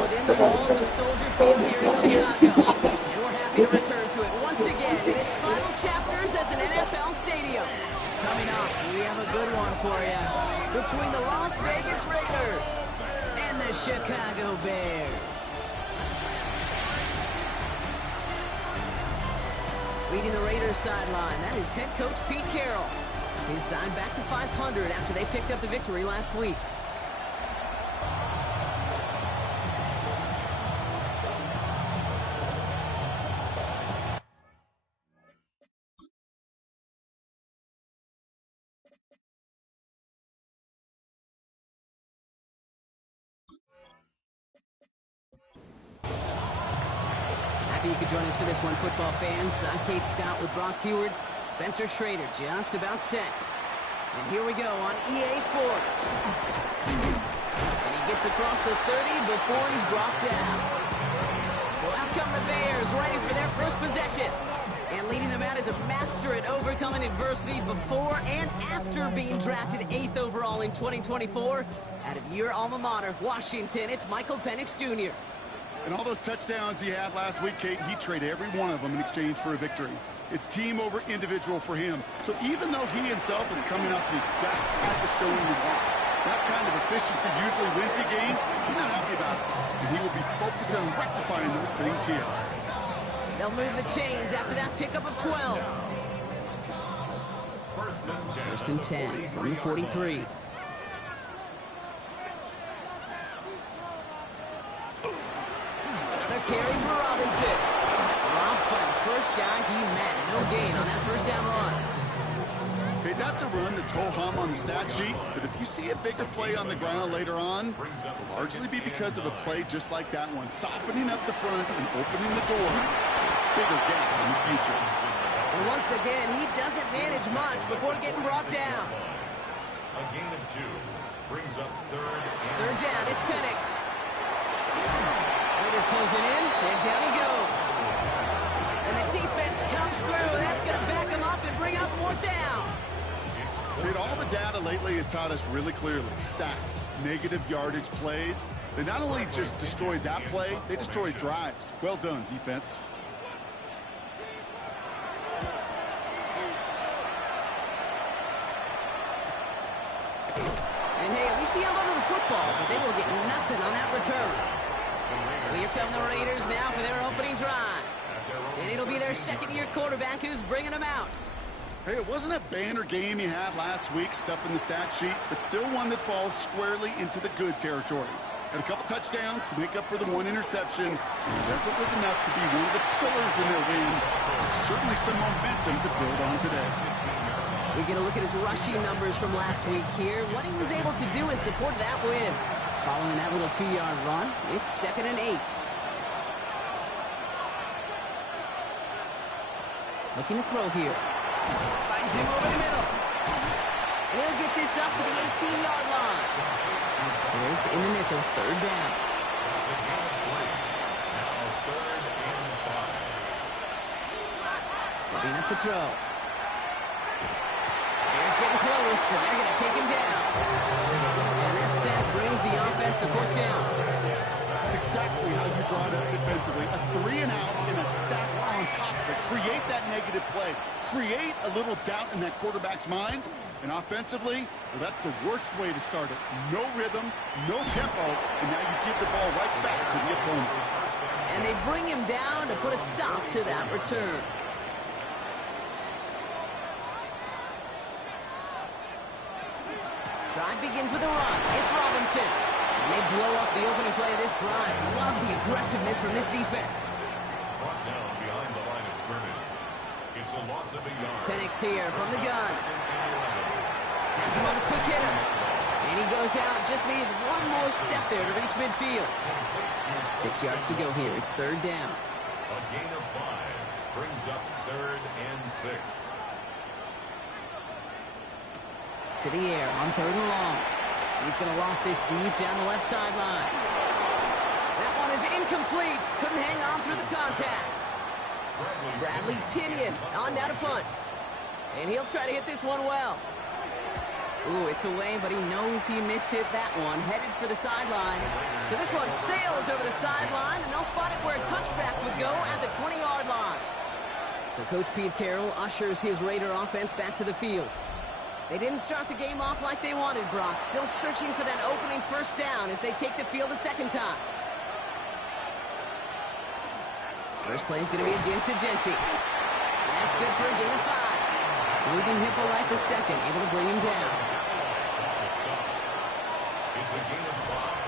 within the walls of Soldier Field here in Chicago. And we're happy to return to it once again in its final chapters as an NFL stadium. Coming up, we have a good one for you. Between the Las Vegas Raiders and the Chicago Bears. Leading the Raiders sideline, that is head coach Pete Carroll. He's signed back to 500 after they picked up the victory last week. Happy you could join us for this one, football fans. I'm Kate Scott with Brock Heward. Spencer Schrader just about set. And here we go on EA Sports. And he gets across the 30 before he's brought down. So out come the Bears, ready for their first possession. And leading them out is a master at overcoming adversity before and after being drafted 8th overall in 2024. Out of your alma mater, Washington, it's Michael Penix Jr. And all those touchdowns he had last week, Kate, he traded every one of them in exchange for a victory. It's team over individual for him. So even though he himself is coming off the exact type of showing you want, that kind of efficiency usually wins you games, he's not happy about it. And he will be focused on rectifying those things here. They'll move the chains after that pickup of 12. First and 10 from the 43. Another carry for Robinson. Rob's the first guy he met. No gain on that first down run. Okay, that's a run that's ho-hum on the stat sheet, but if you see a bigger play on the ground later on, it'll largely be because of a play just like that one, softening up the front and opening the door. Bigger gap in the future. And once again, he doesn't manage much before getting brought down. A gain of 2 brings up Third down, it's Penix. Raiders closing in, and down he goes. And the defense comes through. That's going to back him up and bring up 4th down. Dude, all the data lately has taught us really clearly. Sacks, negative yardage plays. They not only just destroy that play, they destroy drives. Well done, defense. And hey, at least he held onto the football, but they will get nothing on that return. So here come the Raiders now for their opening drive. And it'll be their second-year quarterback who's bringing them out. Hey, it wasn't a banner game he had last week, stuff in the stat sheet, but still one that falls squarely into the good territory. Had a couple touchdowns to make up for the one interception. His effort was enough to be one of the pillars in their win. Certainly some momentum to build on today. We get a look at his rushing numbers from last week here. What he was able to do in support of that win. Following that little 2-yard run, it's 2nd and 8. Looking to throw here. Finds him over the middle. And he'll get this up to the 18-yard line. Bears in the nickel, 3rd down. Setting up to throw. Bears getting close, and they're going to take him down. And that sack brings the offense to 4th down. That's exactly how you draw it up defensively. A 3-and-out and a sack on top of it. Create that negative play. Create a little doubt in that quarterback's mind. And offensively, well, that's the worst way to start it. No rhythm, no tempo, and now you give the ball right back to the opponent. And they bring him down to put a stop to that return. Drive begins with a run. It's Robinson. And they blow up the opening play of this drive. Love the aggressiveness from this defense. Brought down behind the line of scrimmage. It's a loss of a yard. Penix here from the gun. Has him on a quick hitter. And he goes out. Just needed one more step there to reach midfield. 6 yards to go here. It's 3rd down. A gain of 5 brings up 3rd and 6. To the air on 3rd and long. He's going to loft this deep down the left sideline. That one is incomplete. Couldn't hang on through the contact. Bradley Pinion on down to punt. And he'll try to hit this one well. Ooh, it's away, but he knows he mishit that one. Headed for the sideline. So this one sails over the sideline, and they'll spot it where a touchback would go at the 20-yard line. So Coach Pete Carroll ushers his Raider offense back to the field. They didn't start the game off like they wanted, Brock. Still searching for that opening first down as they take the field a second time. First play is going to be a give to Genty. And that's good for a gain of 5. Ruben Hippolyte the second, able to bring him down.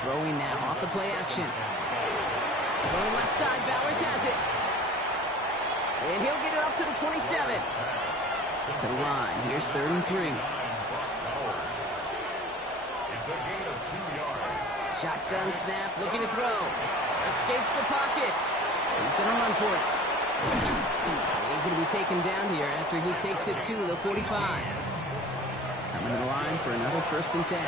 Throwing now off the play action. Going left side, Bowers has it. And he'll get it up to the 27. To the line, here's 3rd and 3. It's a gain of 2 yards. Shotgun snap, looking to throw. Escapes the pocket. He's going to run for it. And he's going to be taken down here after he takes it to the 45. Coming to the line for another 1st and 10.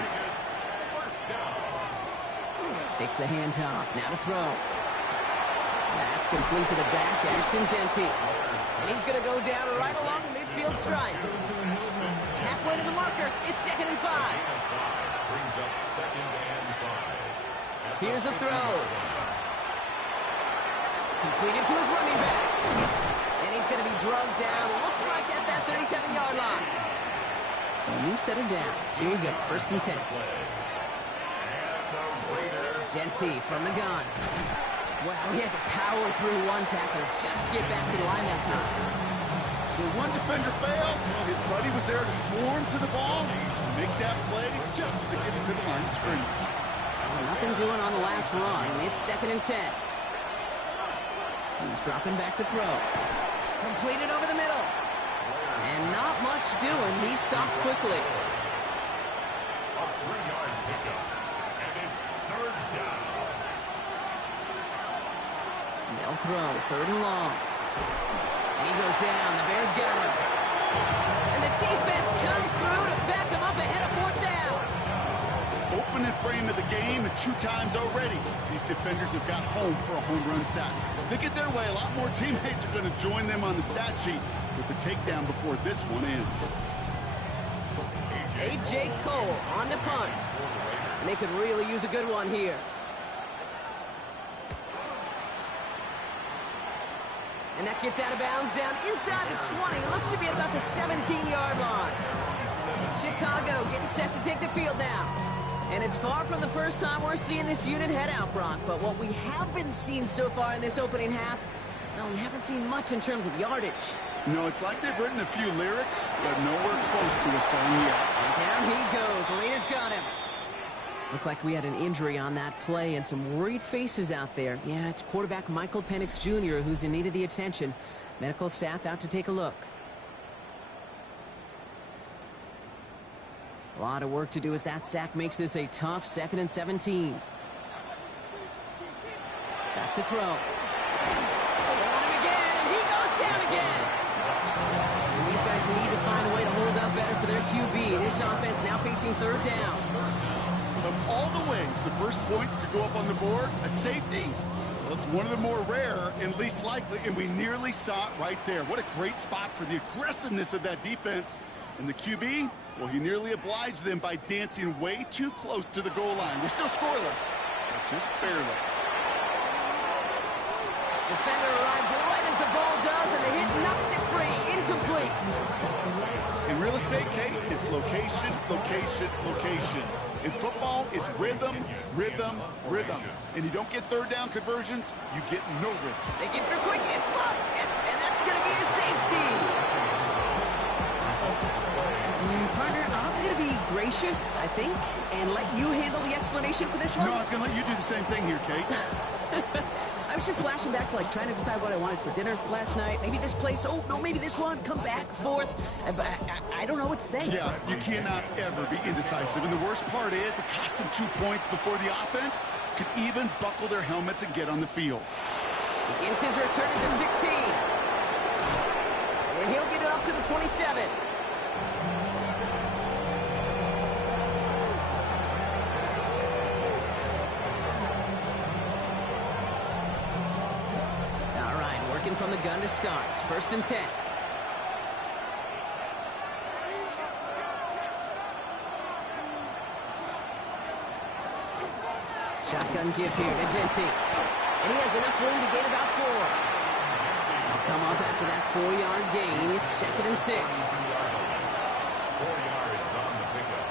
Takes the handoff, now to throw. That's complete to the back, Ashton Genty. And he's going to go down right along the midfield stripe. Halfway to the marker, it's 2nd and 5. Brings up 2nd and 5. Here's a throw. Completed to his running back. And he's going to be drugged down, looks like at that 37-yard line. So a new set of downs. Here we go, 1st and 10. Genty from the gun. Wow, he had to power through one tackle just to get back to the line that time. When one defender failed, his buddy was there to swarm to the ball and make that play just as it gets to the line of scrimmage. Well, nothing doing on the last run. It's 2nd and 10. He's dropping back to throw. Completed over the middle. And not much doing. He stopped quickly. A 3-yard pickup. And it's 3rd down. They'll throw, 3rd and long. And he goes down, the Bears got him. And the defense comes through to back him up ahead of 4th down. Opening frame of the game, and 2 times already, these defenders have got home for a home run sack. If they get their way, a lot more teammates are going to join them on the stat sheet with the takedown before this one ends. A.J. Cole on the punt. And they could really use a good one here. And that gets out of bounds down inside the 20. It looks to be at about the 17-yard line. Chicago getting set to take the field now. And it's far from the first time we're seeing this unit head out, Brock. But what we haven't seen so far in this opening half, well, we haven't seen much in terms of yardage. No, it's like they've written a few lyrics, but nowhere close to a song yet. And down he goes. Raiders got him. Looked like we had an injury on that play and some worried faces out there. Yeah, it's quarterback Michael Penix Jr. who's in need of the attention. Medical staff out to take a look. A lot of work to do as that sack makes this a tough 2nd and 17. Back to throw. On him again, and he goes down again. And these guys need to find a way to hold up better for their QB. This offense now facing 3rd down. Of all the ways the first points could go up on the board, a safety, well, it's one of the more rare and least likely, and we nearly saw it right there. What a great spot for the aggressiveness of that defense. And the QB, well, he nearly obliged them by dancing way too close to the goal line. We're still scoreless, but just barely. Defender arrives right as the ball does, and the hit knocks it free. Incomplete. In real estate, Kate, it's location, location, location. In football, it's rhythm, rhythm, rhythm. And you don't get 3rd down conversions, you get no rhythm. They get through quick, it's blocked, and that's going to be a safety. Partner, I'm going to be gracious, I think, and let you handle the explanation for this one. No, I was going to let you do the same thing here, Kate. I was just flashing back to, like, trying to decide what I wanted for dinner last night. Maybe this place. Oh, no, maybe this one. Come back, 4th. But I don't know what to say. Yeah, you cannot ever be indecisive. And the worst part is it costs them 2 points before the offense could even buckle their helmets and get on the field. Begins his return at the 16. And he'll get it up to the 27. From the gun to start. 1st and 10. Shotgun give here to Genty. And he has enough room to gain about 4. They'll come up after that 4-yard gain. It's 2nd and 6. 4 yards on the pickup.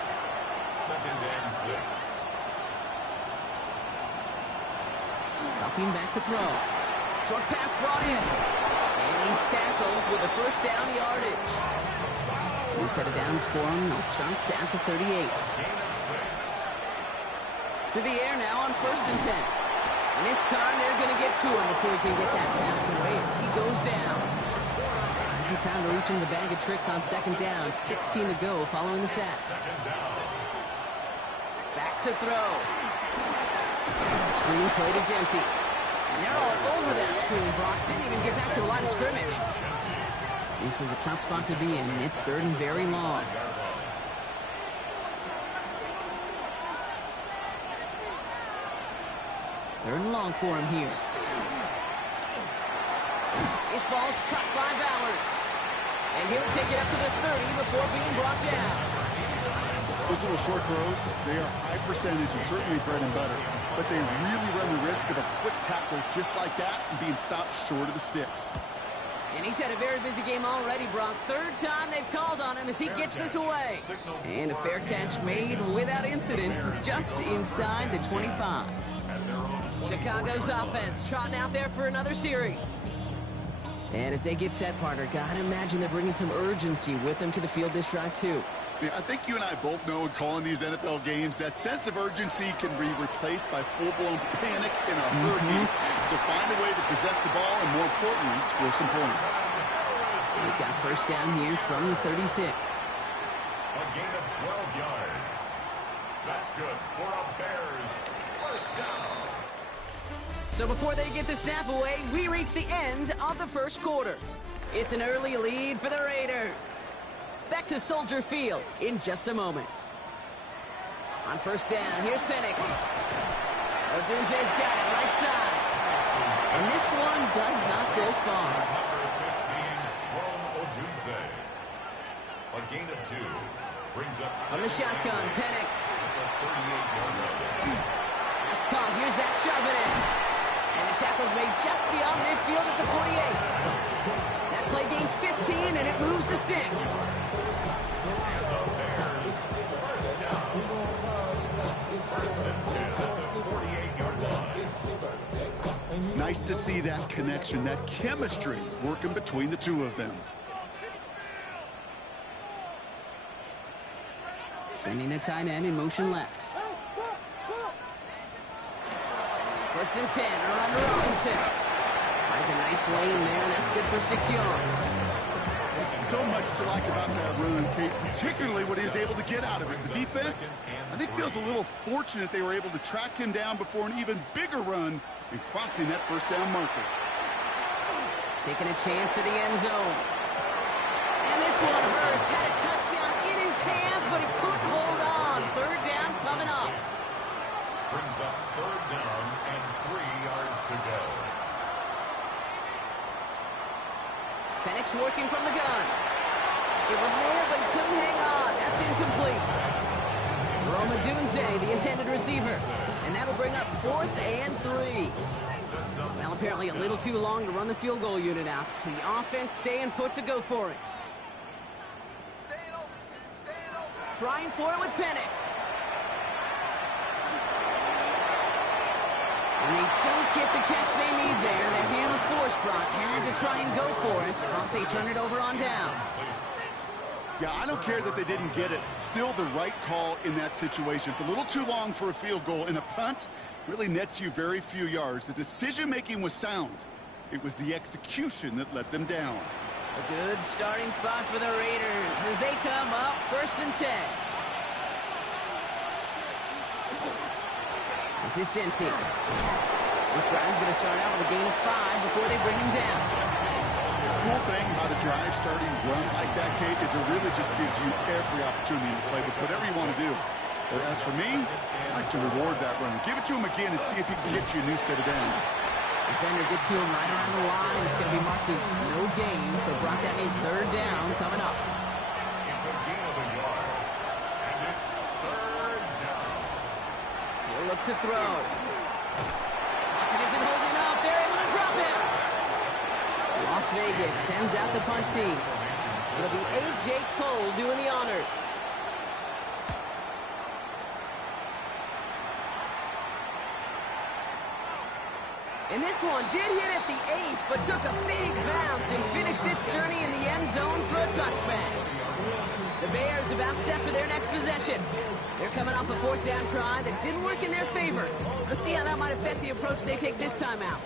2nd and 6. Dropping back to throw. Short pass brought in. And he's tackled with a first down yardage. New set of downs for him. They'll start at the 38. Gain of 6. To the air now on 1st and 10. And this time they're going to get to him before he can get that pass away as he goes down. Good time to reach in the bag of tricks on 2nd down. 16 to go following the sack. 2nd down. Back to throw. It's a screen play to Genty. And they're all over that screen. Brock didn't even get back to the line of scrimmage. This is a tough spot to be in. It's 3rd and very long. Third and long for him here. This ball's cut by Bowers. And he'll take it up to the 30 before being brought down. Those little short throws, they are high percentage and certainly bread and butter. But they really run the risk of a quick tackle just like that and being stopped short of the sticks. And he's had a very busy game already, Brock. 3rd time they've called on him as he gets this away. And a fair catch made without incident just inside the 25. Chicago's offense trotting out there for another series. And as they get set, partner, gotta imagine they're bringing some urgency with them to the field this drive, too. Yeah, I think you and I both know in calling these NFL games that sense of urgency can be replaced by full-blown panic in a hurry. So find a way to possess the ball and, more importantly, score some points. They've got first down here from the 36. A gain of 12 yards. That's good for a Bears first down. So before they get the snap away, we reach the end of the first quarter. It's an early lead for the Raiders. Back to Soldier Field in just a moment. On first down, here's Penix. Odunze's got it right side. And this one does not go far. Number 15, Odunze. A gain of 2 brings up From the shotgun, Penix. 38-yard line. That's caught. Here's that shove it in. And the tackle's made just beyond midfield at the 48. That play gains 15, and it moves the sticks. And the Bears first down. 1st and 10 at the 48-yard line. Nice to see that connection, that chemistry working between the two of them. Sending the tight end in motion left. 1st and 10, around to Robinson. Finds a nice lane there, and that's good for 6 yards. So much to like about that run, Kate, particularly what he was able to get out of it. The defense, I think, feels a little fortunate they were able to track him down before an even bigger run and crossing that first down marker. Taking a chance to the end zone. And this one hurts. Had a touchdown in his hands, but he couldn't hold on. 3rd down coming up. Brings up 3rd down and 3 yards to go. Penix working from the gun. It was there, but he couldn't hang on. That's incomplete. Rome Odunze, the intended receiver. And that'll bring up 4th and 3. Well, apparently a little too long to run the field goal unit out. The offense staying put to go for it. Trying for it with Penix. And they don't get the catch they need there. Their hand was forced, Brock. Had to try and go for it, but they turn it over on downs. Yeah, I don't care that they didn't get it. Still the right call in that situation. It's a little too long for a field goal, and a punt really nets you very few yards. The decision-making was sound. It was the execution that let them down. A good starting spot for the Raiders as they come up 1st and 10. This is Genty. This drive's going to start out with a gain of 5 before they bring him down. The cool thing about a drive starting run like that, Kate, is it really just gives you every opportunity to play with whatever you want to do. But as for me, I like to reward that run. Give it to him again and see if he can get you a new set of downs. Defender gets to him right around the line. It's going to be marked as no gain. So, Brock, that means 3rd down coming up. It's a gain of a yard. And it's 3rd down. He'll look to throw. It isn't holding up. They're able to drop it. Las Vegas sends out the punt team. It'll be A.J. Cole doing the honors. And this one did hit at the 8, but took a big bounce and finished its journey in the end zone for a touchback. The Bears about set for their next possession. They're coming off a 4th down try that didn't work in their favor. Let's see how that might affect the approach they take this time out.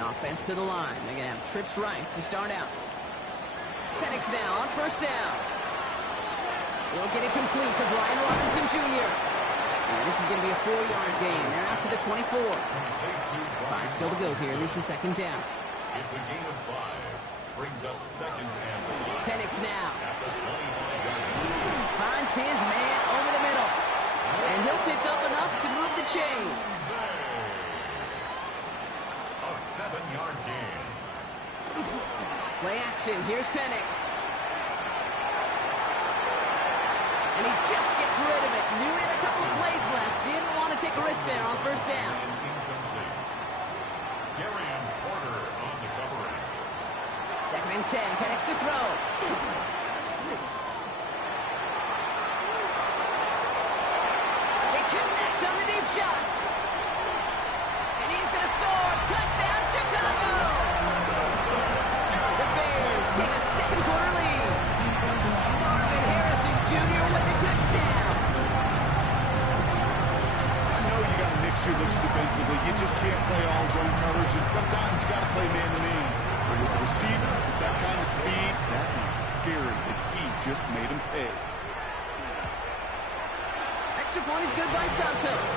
Offense to the line. They're going to have trips right to start out. Penix now on 1st down. They'll get it complete to Brian Robinson Jr. This is going to be a 4-yard gain. They're out to the 24. 5 still to go here. This is 2nd down. It's a gain of 5. Brings up 2nd and 5. Penix now. At the 25-yard Finds his man over the middle. And he'll pick up enough to move the chains. A 7-yard gain. Play action. Here's Penix. And he just gets rid of it. Knew he had a couple plays left. Didn't want to take a risk there on 1st down. Garion Porter on the covering. 2nd and 10. Penix to throw. They connect on the deep shot. And he's going to score. Touchdown, Chicago. The Bears take a 2nd quarter lead. Marvin Harrison Jr. with the touchdown. I know you got mixture looks defensively. You just can't play all zone coverage, and sometimes you got to play man-to-man. But with a receiver with that kind of speed, that is scary, and he just made him pay. Extra point is good by Santos.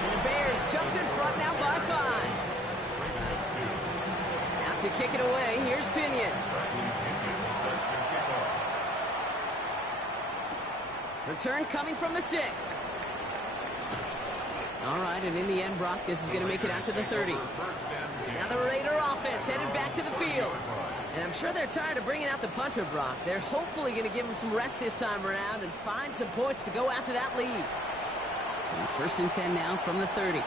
And the Bears jumped in front now by 5. Now to kick it away, here's Pinion. Return coming from the 6. All right, and in the end, Brock, this is going to make it out to the 30. Now the Raider offense headed back to the field. And I'm sure they're tired of bringing out the punter, Brock. They're hopefully going to give him some rest this time around and find some points to go after that lead. So 1st and 10 now from the 30.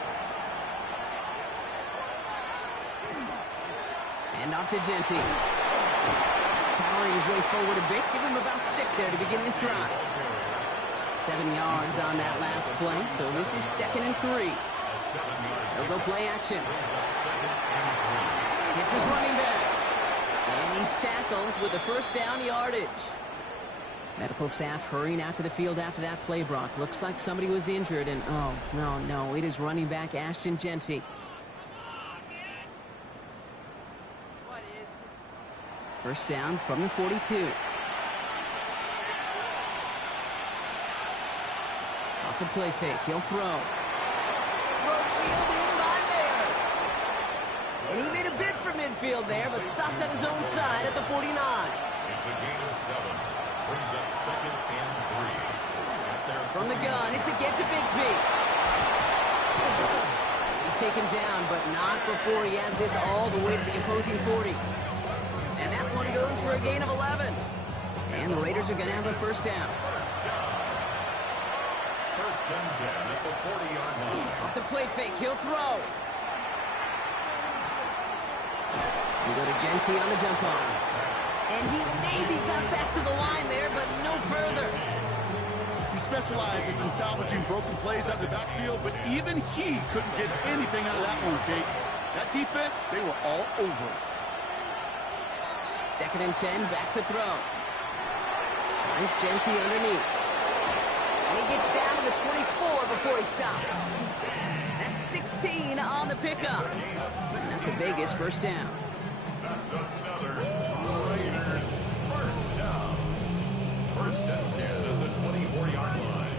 And off to Genty. Powering his way forward a bit. Give him about 6 there to begin this drive. 7 yards on that last play, so this is 2nd and 3. They'll go play action. Hits his running back. And he's tackled with the 1st down yardage. Medical staff hurrying out to the field after that play, Brock. Looks like somebody was injured, and oh, no, it is running back Ashton Genty. First down from the 42. Off the play fake, he'll throw. Wheeled in by Mayer. And he made a bid for midfield there, but stopped on his own side at the 49. It's a gain of 7. Brings up 2nd and 3. From the gun, it's a get to Bigsby. He's taken down, but not before he has this all the way to the opposing 40. And that one goes for a gain of 11. And the Raiders are going to have a 1st down. 1st and 10 at the 40-yard line. Off the play fake, he'll throw. We go to Genty on the dump off. And he maybe got back to the line there, but no further. He specializes in salvaging broken plays out of the backfield, but even he couldn't get anything out of that one, Kate. That defense, they were all over it. 2nd and 10, back to throw. Finds Genty underneath. And he gets down to the 24 before he stops. That's 16 on the pickup. And that's a Vegas 1st down. That's another Raiders 1st down. 1st and 10 at the 24-yard line.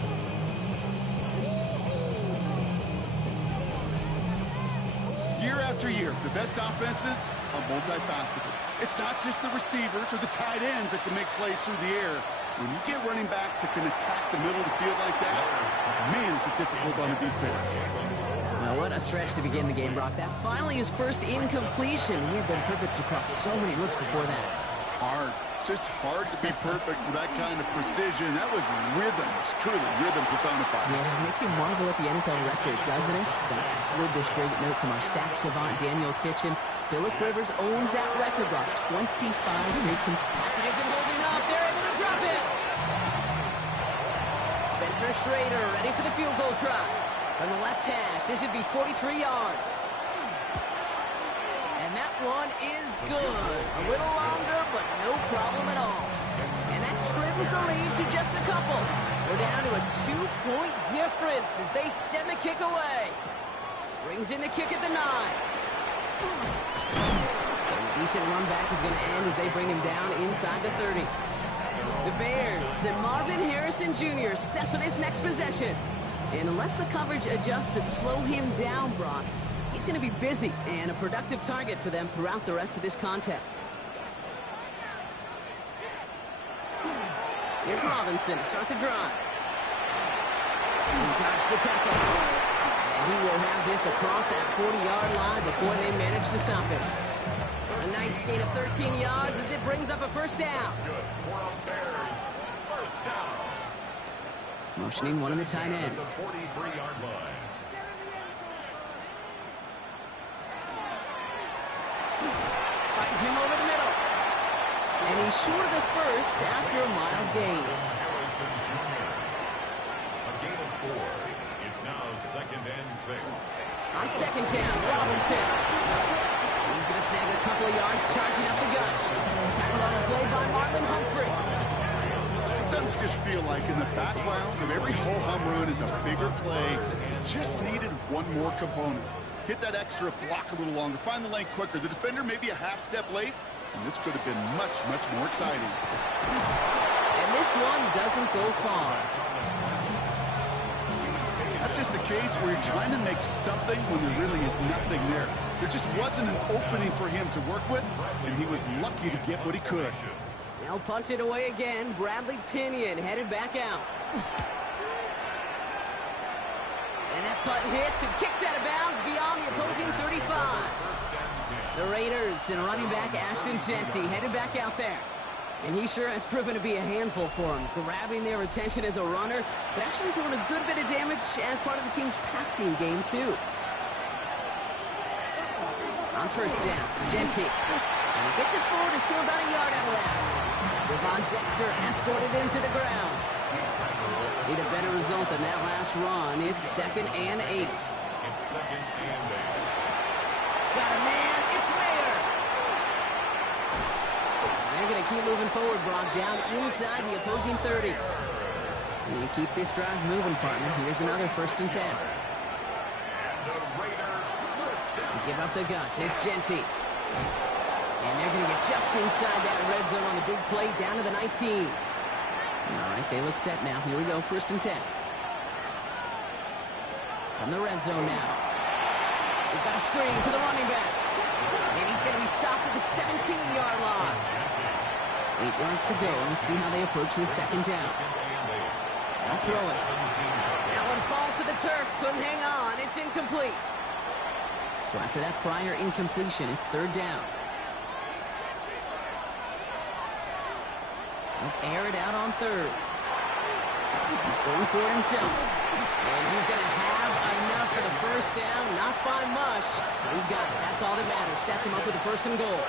Year after year, the best offenses are multifaceted. It's not just the receivers or the tight ends that can make plays through the air. When you get running backs that can attack the middle of the field like that, man, is it difficult on the defense. Well, what a stretch to begin the game, Brock. That finally his first incompletion. He had been perfect across so many looks before that. hard. It's just hard to be perfect with that kind of precision. That was rhythm. It's truly rhythm personified. Yeah, it makes you marvel at the NFL record, doesn't it? Slid this great note from our stats savant, Daniel Kitchen. Phillip Rivers owns that record, Brock. 25 straight. Pocket isn't holding up. They're able to drop it. Spencer Schrader ready for the field goal try. From the left hash, this would be 43 yards. And that one is good. A little longer, but no problem at all. And that trims the lead to just a couple. We're down to a 2-point difference as they send the kick away. Brings in the kick at the 9. A decent run back is going to end as they bring him down inside the 30. The Bears and Marvin Harrison Jr. set for this next possession. And unless the coverage adjusts to slow him down, Brock, he's going to be busy and a productive target for them throughout the rest of this contest. Here's Robinson to start the drive. He dodged the tackle. And he will have this across that 40-yard line before they manage to stop him. A nice gain of 13 yards as it brings up a first down. Motioning one of the tight ends. 43-yard line. Finds him over the middle. And he's short of the first after a mild gain. Harrison Jr. A gain of 4. It's now 2nd and 6. On second down, Robinson. He's going to snag a couple of yards, charging up the gut. Tackled on a play by Marlon Humphrey. Sometimes just feel like in the background of every ho-hum run is a bigger play. Just needed one more component. Hit that extra block a little longer. Find the lane quicker. The defender may be a half step late, and this could have been much, much more exciting. And this one doesn't go far. That's just the case where you're trying to make something when there really is nothing there. There just wasn't an opening for him to work with, and he was lucky to get what he could. They'll punt it away again. Bradley Pinion headed back out. And that punt hits and kicks out of bounds beyond the opposing 35. The Raiders and running back Ashton Jeanty headed back out there. And he sure has proven to be a handful for him, grabbing their attention as a runner, but actually doing a good bit of damage as part of the team's passing game, too. On first down, Jeanty. And he gets it forward to steal about a yard out of that. Devon Dexter escorted him to the ground. Need a better result than that last run. It's 2nd and 8. It's 2nd and 8. Got a man. It's Mayer. They're going to keep moving forward, Brock, down inside the opposing 30. And keep this drive moving, partner. Here's another 1st and 10. They give up the guts. It's Jeanty. And they're going to get just inside that red zone on the big play down to the 19. All right, they look set now. Here we go, 1st and 10. From the red zone now. We've got a screen to the running back. And he's going to be stopped at the 17-yard line. 8 yards to go. Let's see how they approach the 2nd down. I'll throw it. That one falls to the turf. Couldn't hang on. It's incomplete. So after that prior incompletion, it's 3rd down. Air it out on 3rd. He's going for it himself. And he's going to have enough for the 1st down. Not by much. He got it. That's all that matters. Sets him up with the 1st and goal.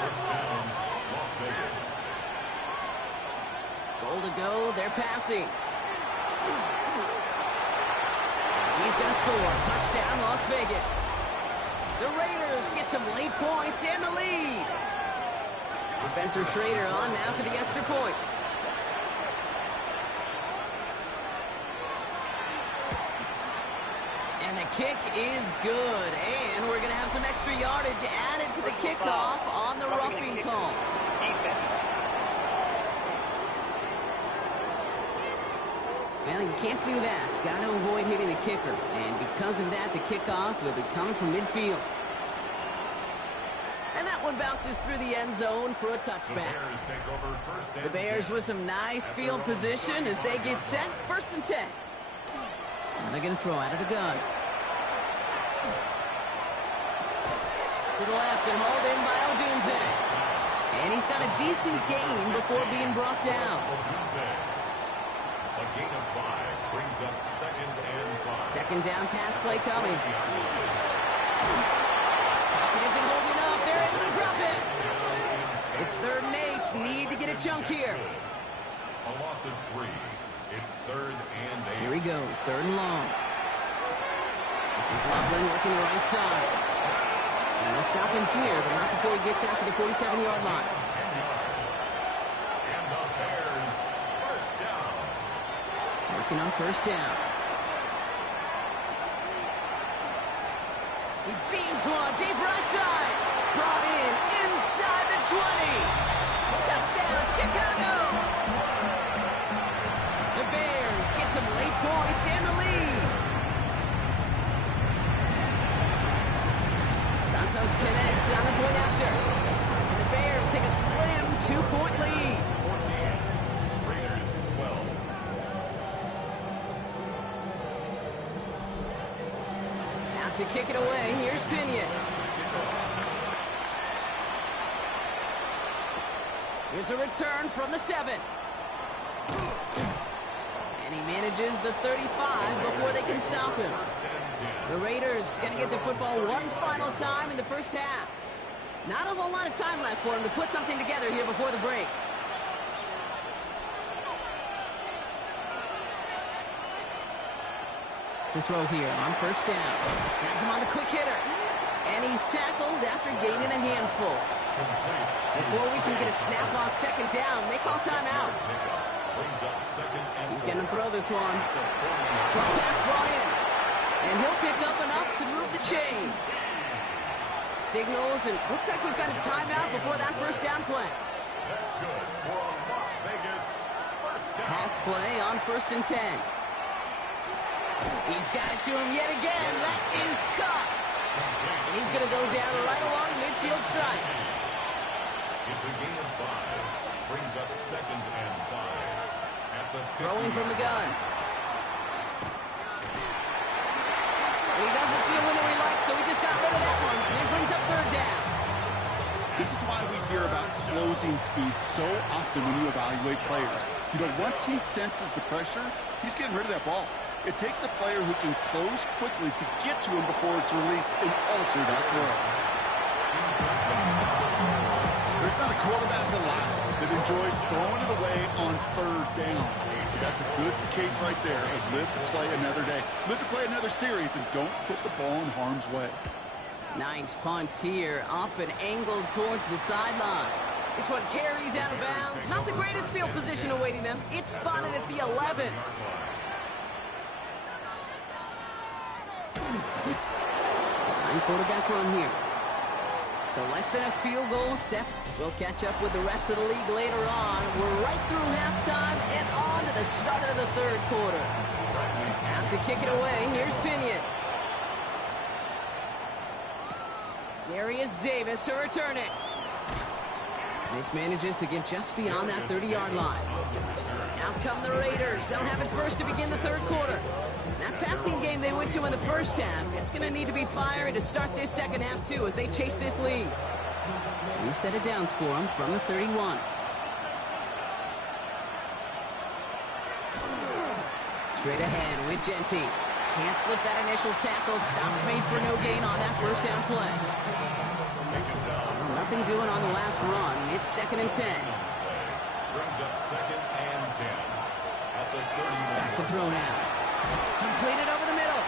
1st down, Las Vegas. Goal to go. They're passing. He's going to score. Touchdown, Las Vegas. The Raiders get some late points and the lead. Spencer Schrader on now for the extra point. And the kick is good. And we're going to have some extra yardage added to the kickoff on the roughing call. Well, you can't do that. Got to avoid hitting the kicker. And because of that, the kickoff will be coming from midfield. And that one bounces through the end zone for a touchback. The Bears with some nice field position as they get set. 1st and 10. And they're going to throw out of the gun. To the left and hauled in by Odunze. And he's got a decent gain before being brought down. A gain of 5 brings up 2nd and 5. Second down pass play coming. Pocket isn't holding up. They're able to drop it. It's 3rd and 8. Need to get a chunk here. A loss of 3. It's 3rd and 8. Here he goes. 3rd and long. This is Loveland working the right side. And they'll stop him here, but not before he gets out to the 47-yard line. 10 yards. And the Bears first down. Working on 1st down. He beams one deep right side. Brought in inside the 20. Touchdown, Chicago. The Bears get some late points and the lead. Santos connects on the point after. And the Bears take a slim 2-point lead. 14. Raiders 12. Out to kick it away. Here's Pinion. Here's a return from the 7. And he manages the 35 before they can stop him. The Raiders going to get the football one final time in the first half. Not a whole lot of time left for him to put something together here before the break. To throw here on 1st down. Has him on the quick hitter. And he's tackled after gaining a handful. Before we can get a snap on 2nd down, they call timeout. He's going to throw this one. Short pass brought in. And he'll pick up enough to move the chains. Signals, and looks like we've got a timeout before that 1st down play. That's good for a Las Vegas first down. Pass play on 1st and 10. He's got it to him yet again. That is caught. And he's going to go down right along midfield strike. It's a gain of 5. Brings up 2nd and 5. At the Throwing from the gun. And he doesn't see a window he likes, so he just got rid of that one. And brings up 3rd down. This is why we hear about closing speed so often when you evaluate players. You know, once he senses the pressure, he's getting rid of that ball. It takes a player who can close quickly to get to him before it's released and alter that throw. There's not a quarterback alive that enjoys throwing it away on 3rd down. That's a good case right there of live to play another day. Live to play another series and don't put the ball in harm's way. Nice punch here, up and angled towards the sideline. This one carries out of bounds. Not the greatest field position awaiting them. It's spotted at the 11. Design quarterback run here. So less than a field goal set. We'll catch up with the rest of the league later on. We're right through halftime and on to the start of the 3rd quarter. Out to kick it away, here's Pinion. Darius Davis to return it. This manages to get just beyond that 30-yard line. Out come the Raiders. They'll have it first to begin the 3rd quarter. That passing game they went to in the first half, it's going to need to be fired to start this 2nd half, too, as they chase this lead. New set of downs for them from the 31. Straight ahead with Genty. Can't slip that initial tackle. Stops made for no gain on that 1st down play. Well, nothing doing on the last run. It's 2nd and 10. Brings up 2nd and 10. At the 31. Back to throw now. Completed over the middle.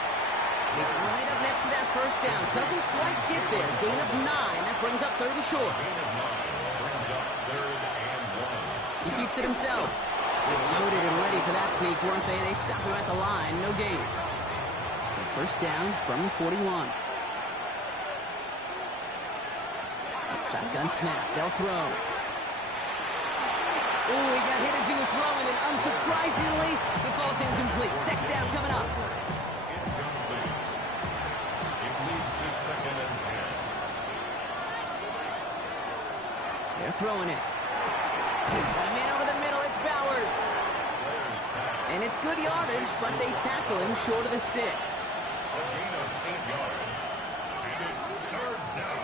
He's right up next to that 1st down. Doesn't quite get there. Gain of 9. That brings up 3rd and short. Gain of 9 brings up 3rd and 1. He keeps it himself. They were loaded and ready for that sneak, weren't they? They stopped him at the line. No gain. So 1st down from the 41. Shotgun snap. They'll throw. Ooh, he got hit as he was throwing, and unsurprisingly, it falls incomplete. 2nd down coming up. Incomplete. It leads to 2nd and 10. They're throwing it. Got a man over the middle. It's Bowers. And it's good yardage, but they tackle him short of the sticks. A gain of 8 yards. And it's 3rd down.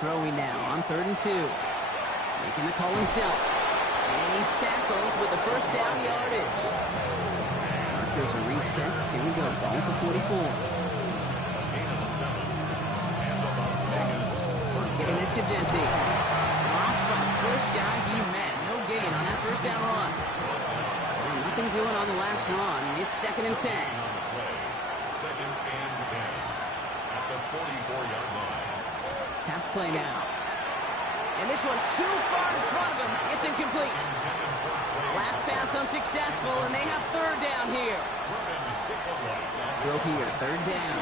Throwing now on 3rd and 2. Making the call himself. And he's tackled with the first down yardage. Markers are reset. Here we go. Ball at the 44. Giving this to Genty. Dropped by the first guy he met. No gain on that first down run. Well, nothing doing on the last run. It's 2nd and 10. 2nd and 10 at the 44-yard line. Pass play now. And this one too far in front of him. It's incomplete. Last pass unsuccessful, and they have 3rd down here. Throw here, 3rd down.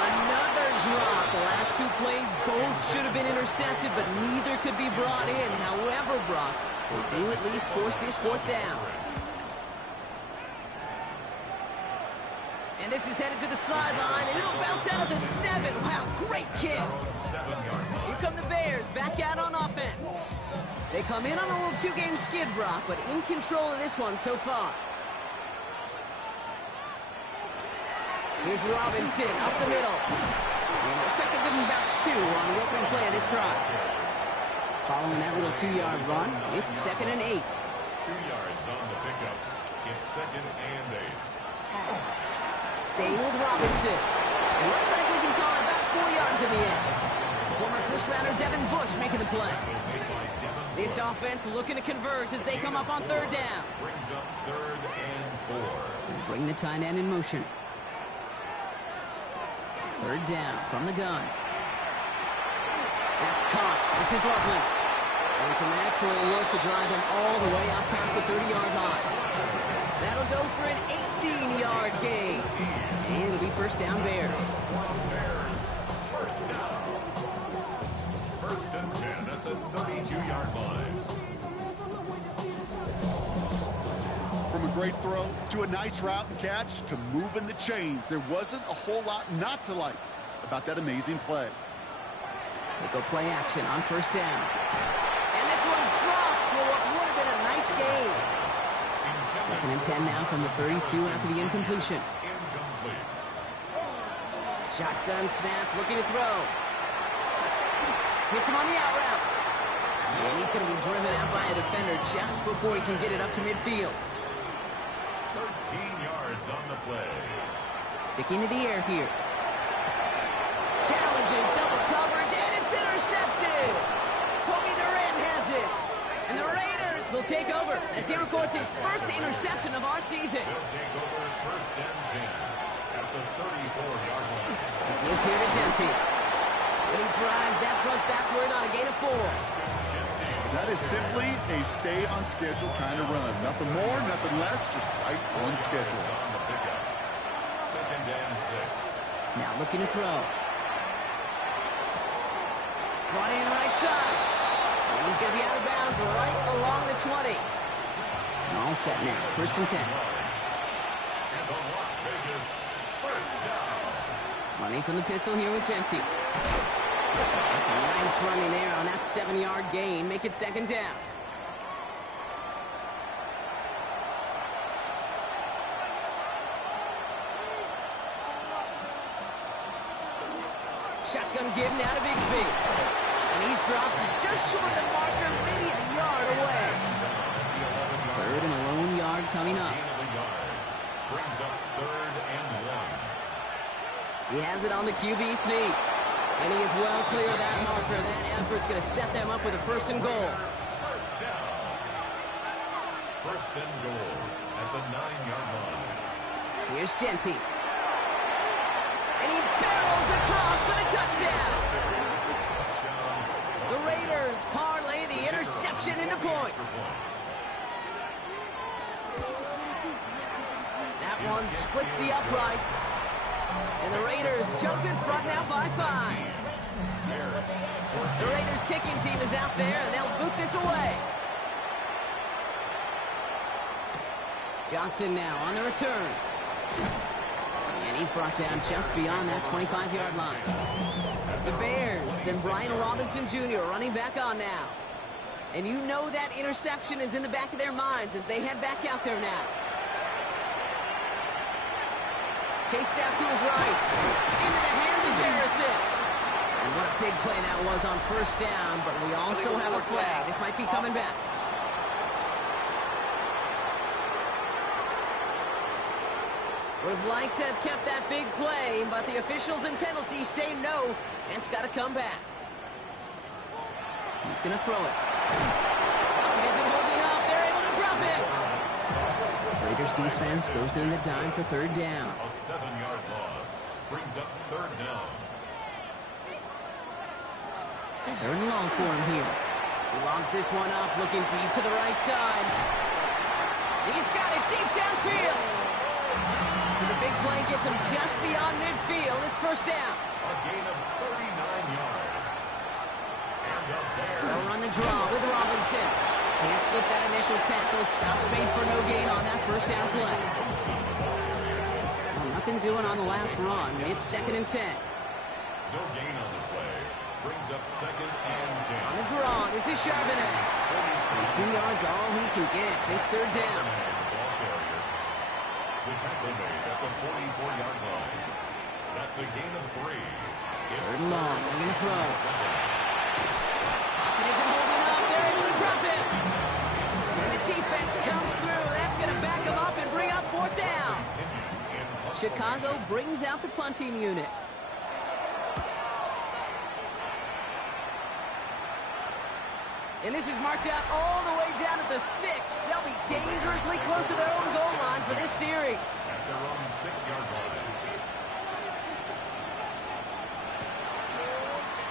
Another drop. The last 2 plays both should have been intercepted, but neither could be brought in. However, Brock will do at least force this 4th down. And this is headed to the sideline, and it'll bounce out of the 7. Wow, great kick. Here come the Bears, back out on offense. They come in on a little 2-game skid, Brock, but in control of this one so far. Here's Robinson, up the middle. And it looks like they give him about 2 on the opening play of this drive. Following that little 2-yard run, it's 2nd and 8. 2 yards on the pickup. It's 2nd and 8. Staying with Robinson. It looks like we can call it about 4 yards in the end. Former first-rounder Devin Bush making the play. This offense looking to convert as they come up on 3rd down. Brings up 3rd and 4. And bring the tight end in motion. 3rd down from the gun. That's Cox. This is Loveland. And it's an excellent look to drive them all the way up past the 30-yard line. That'll go for an 18-yard gain. And it'll be 1st down Bears. Bears, 1st down. 1st and 10 at the 32-yard line. From a great throw to a nice route and catch to moving the chains, there wasn't a whole lot not to like about that amazing play. They go play action on 1st down. And this one's dropped for what would have been a nice gain. 2nd and 10 now from the 32 after the incompletion. Incomplete. Shotgun snap, looking to throw. Hits him on the out route. And he's going to be driven out by a defender just before he can get it up to midfield. 13 yards on the play. Sticking to the air here. Challenges, double coverage, and it's intercepted. Kobe Durant has it. And the Raiders will take over as he records his first interception of our season. They'll take over 1st and 10 at the 34-yard line. Give here to Genty. And he drives that front backward on a gain of 4. That is simply a stay on schedule kind of run. Nothing more, nothing less, just right on schedule. On the pickup. 2nd and 6. Now looking to throw. Brought in right side. And he's going to be out of bounds right along the 20. And all set now. 1st and 10. And the Las Vegas 1st down. Running from the pistol here with Genty. That's a nice running there on that 7-yard gain. Make it 2nd down. Shotgun give now to Bigsby. And he's dropped just short of the marker, maybe a yard away. 3rd and a lone yard coming up. Gain of a yard. Brings up 3rd and 1. He has it on the QB sneak. And he is well clear of that marker. That effort's going to set them up with a 1st and goal. 1st down. 1st and goal at the 9-yard line. Here's Genty. And he barrels across for the touchdown. The Raiders parlay the interception into points. That one splits the uprights. And the Raiders jump in front now by 5. The Raiders kicking team is out there, and they'll boot this away. Johnson now on the return. And he's brought down just beyond that 25-yard line. The Bears and Brian Robinson Jr. running back on now. And you know that interception is in the back of their minds as they head back out there now. Chased out to his right. Into the hands of Harrison. And what a big play that was on first down, but we also have a flag. This might be coming back. Would have liked to have kept that big play, but the officials and penalties say no, and it's got to come back. He's going to throw it. Pocket isn't holding up. They're able to drop it. Raiders defense goes in the dime for third down. A 7-yard loss brings up third down. Third and long for him here. He logs this one up, looking deep to the right side. He's got it deep downfield. So the big play gets him just beyond midfield. It's first down. A gain of 39 yards. And up there. They'll run the draw with Robinson. Can't slip that initial tackle. Stops made for no gain on that first down play. Well, nothing doing on the last run. It's 2nd and 10. No gain on the play. Brings up 2nd and 10. On the draw, this is Charbonnet. 2 yards all he can get. It's third down. The tackle made at the 44-yard line. That's a gain of 3. Third and long. They're going to throw. Pocket isn't holding up. They're able to drop it. And the defense comes through. That's going to back him up and bring up fourth down. Chicago brings out the punting unit. And this is marked out all the way down at the 6. They'll be dangerously close to their own goal line for this series. At their own 6-yard line.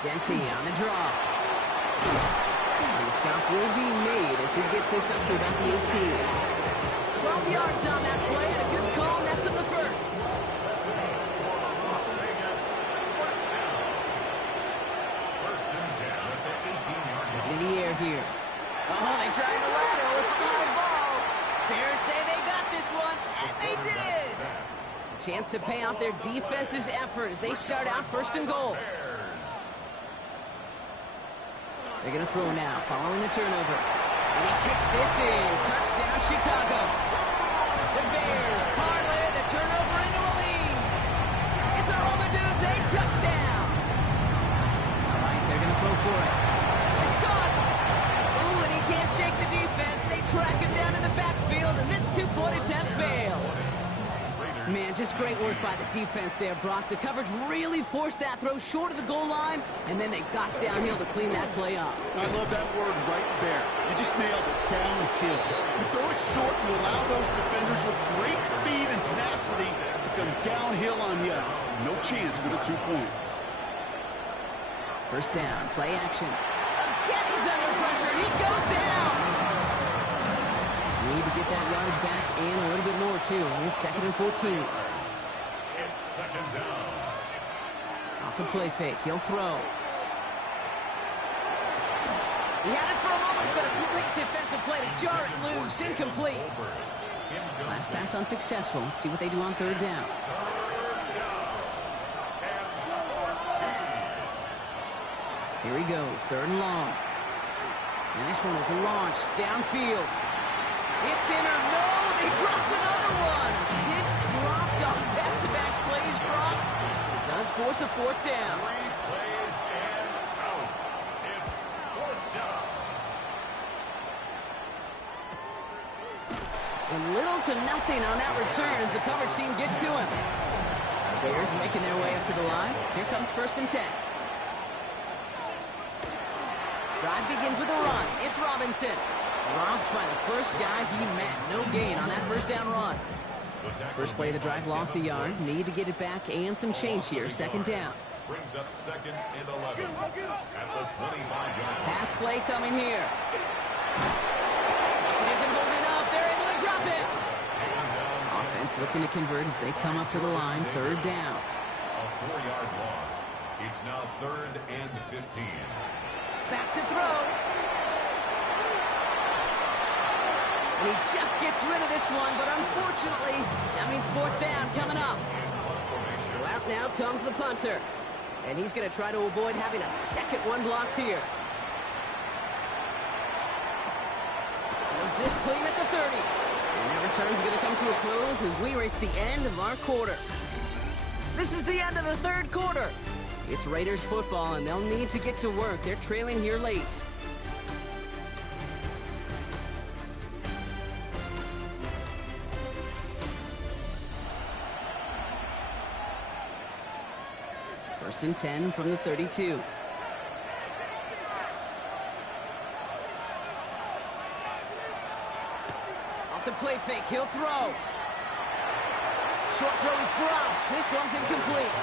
Genty on the draw. And the stop will be made as he gets this up to about the 18. 12 yards on that play and a good call. Nets him the first. In the air here. Oh, they tried the lateral. It's a live ball. Bears say they got this one, and they did. Chance to pay off their defense's effort as they start out first and goal. They're going to throw now, following the turnover. And he takes this in. Touchdown, Chicago. The Bears parlay the turnover into a lead. It's a Roma Dudes 8 touchdown. All right, they're going to throw for it. Can't shake the defense. They track him down in the backfield, and this two-point attempt fails. Man, just great work by the defense there, Brock. The coverage really forced that throw short of the goal line, and then they got downhill to clean that play up. I love that word right there. You just nailed it, downhill. You throw it short, you allow those defenders with great speed and tenacity to come downhill on you. No chance for the 2 points. First down, play action. Again, he's under pressure, and he goes down. Need to get that yardage back and a little bit more, too. It's 2nd and 14. It's 2nd down. Off the play fake, he'll throw. He had it for a moment, but a great defensive play to jar it loose. Incomplete. Last pass unsuccessful. Let's see what they do on third down. Here he goes, third and long. And this one is launched downfield. It's in or no, they dropped another one. Hicks dropped on back-to-back plays, Brock. It does force a fourth down. 3 plays and out. It's 4th down. And little to nothing on that return as the coverage team gets to him. The Bears making their way up to the line. Here comes 1st and 10. Drive begins with a run. It's Robinson. Dropped by the first guy he met. No gain on that first down run. First play of the drive lost a yard. Need to get it back and some change here. 2nd down. Brings up 2nd and 11 at the 25-yard line. Pass play coming here. It isn't holding up. They're able to drop it. Offense looking to convert as they come up to the line. 3rd down. A 4-yard loss. It's now 3rd and 15. Back to throw. And he just gets rid of this one, but unfortunately, that means 4th down coming up. So out now comes the punter. And he's going to try to avoid having a second one blocked here. Does this clean at the 30. And that return's going to come to a close as we reach the end of our quarter. This is the end of the third quarter. It's Raiders football, and they'll need to get to work. They're trailing here late. First and 10 from the 32. Off the play fake, he'll throw. Short throw is dropped. This one's incomplete.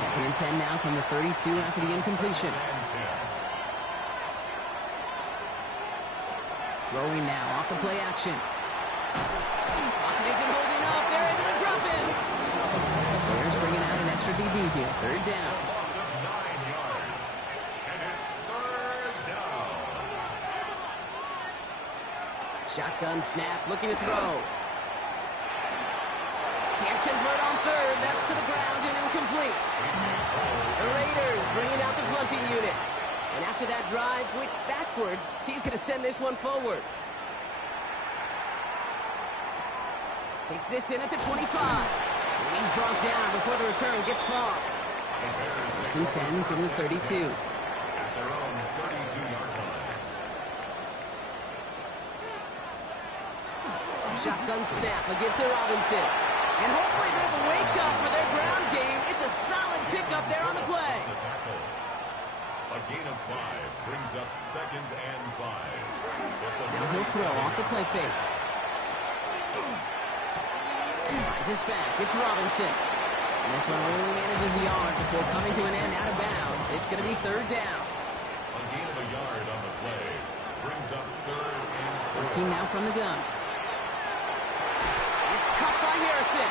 Second and 10 now from the 32 after the incompletion. Throwing now off the play action. Pocket isn't holding up. They're able to drop him. Bears bringing out an extra DB here. Third down. Loss of 9 yards. And it's third down. Shotgun snap, looking to throw. Can't convert on third. That's to the ground and incomplete. The Raiders bringing out the punting unit. And after that drive went backwards, he's going to send this one forward. Takes this in at the 25. And he's brought down before the return gets far. First and 10 from the 32. At their own 32-yard line. Shotgun snap, a give to Robinson. And hopefully a bit of a wake-up for their ground game. It's a solid pickup there on the play. The tackle. A gain of 5 brings up second and 5. Now he'll throw off the play fake. Finds his back. It's Robinson. And this one only manages a yard before coming to an end out of bounds. It's going to be third down. A gain of a yard on the play brings up third and 4. Working now from the gun. It's cut by Harrison.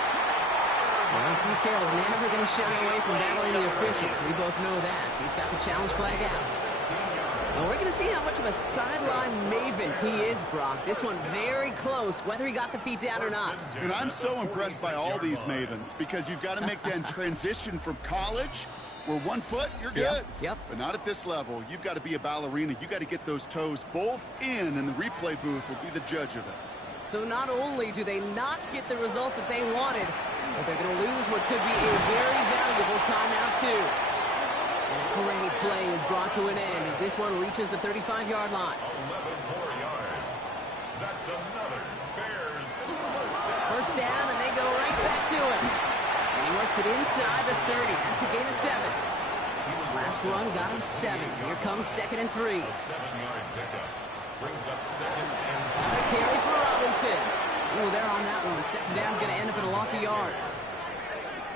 Well, Pete Carroll's never going to shy away from battling the officials. We both know that. He's got the challenge flag out. Well, we're going to see how much of a sideline maven he is, Brock. This one very close, whether he got the feet down or not. And I'm so impressed by all these mavens because you've got to make that transition from college where 1 foot, you're good. Yep. But not at this level. You've got to be a ballerina. You've got to get those toes both in, and the replay booth will be the judge of it. So not only do they not get the result that they wanted, but they're going to lose what could be a very valuable timeout, too. And a great play is brought to an end as this one reaches the 35-yard line. 11 more yards. That's another Bears First down, and they go right back to him. And he works it inside the 30. That's a gain of 7. Last run got him 7. Here comes second and 3. 7-yard pickup brings up second and A carry for Robinson. Ooh, they're on that one. Second down's going to end up in a loss of yards.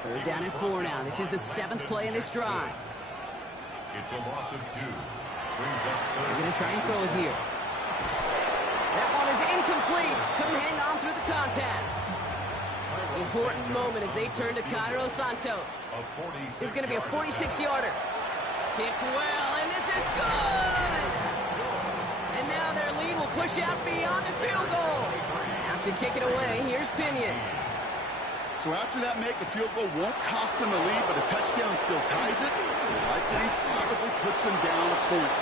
Third down and 4 now. This is the 7th play in this drive. it's a loss of 2. Brings up They're third. going to try and throw it here. That one is incomplete. Couldn't hang on through the contact. Important moment as they turn to Cairo Santos. A 46 This is going to be a 46-yarder. Kicked well, and this is good! And now their lead will push out beyond the field goal. Out to kick it away, here's Pinion. So after that make, a field goal won't cost them a lead, but a touchdown still ties it. Likely, probably puts them down a point.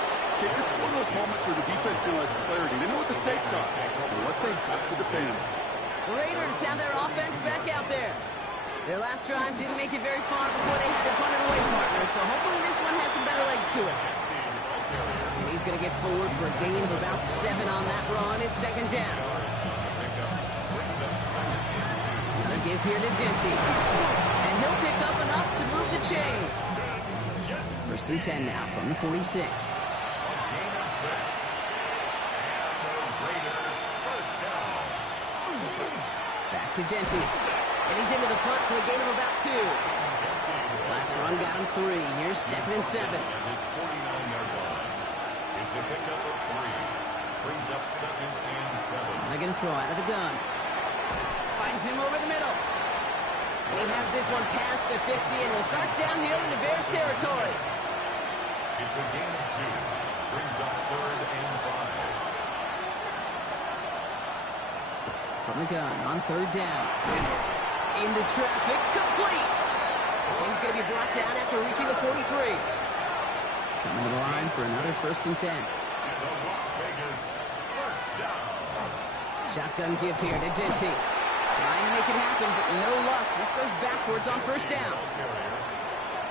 Okay, this is one of those moments where the defense now has clarity. They know what the stakes are and what they have to defend. The Raiders have their offense back out there. Their last drive didn't make it very far before they had to punt it away, partner, so hopefully this one has some better legs to it. And he's going to get forward for a gain of about 7 on that run. It's second down. Another give here to Jency. And he'll pick up enough to move the chains. First and 10 now from the 46. Back to Jency. And he's into the front for a gain of about 2. Last run got him 3. Here's second and 7. His 49-yard line. It's a pickup of 3. Brings up second and 7. They're going to throw out of the gun. Finds him over the middle. And he has this one past the 50 and will start downhill into Bears territory. It's a gain of 2. Brings up third and 5. From the gun on third down. Into traffic, complete. And he's going to be brought down after reaching the 43. Coming to the line for another first and 10. The Las Vegas first down. Shotgun give here to Jency. Trying to make it happen, but no luck. This goes backwards on first down.